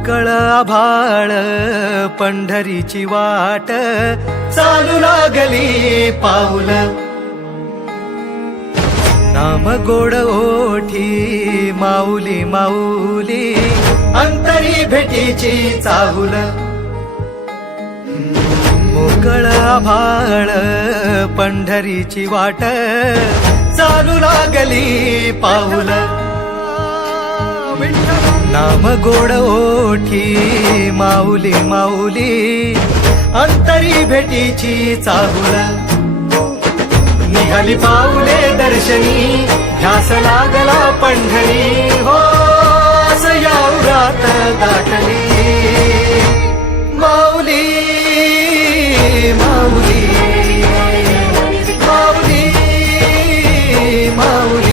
मोकळ आभाळ पंढरीची वाट चालू लागली पाऊल नाम गोड ओठी माऊली माऊली अंतरी भेटीची चाहुल मोकळ आभाळ पंढरीची वाट चालू लागली पाऊल नाम गोड ओठी माऊली माऊली अंतरी भेटीची चाहुल निघाली पाऊले दर्शनी ध्यास लागला पंढरी हो असं या उरात दाटली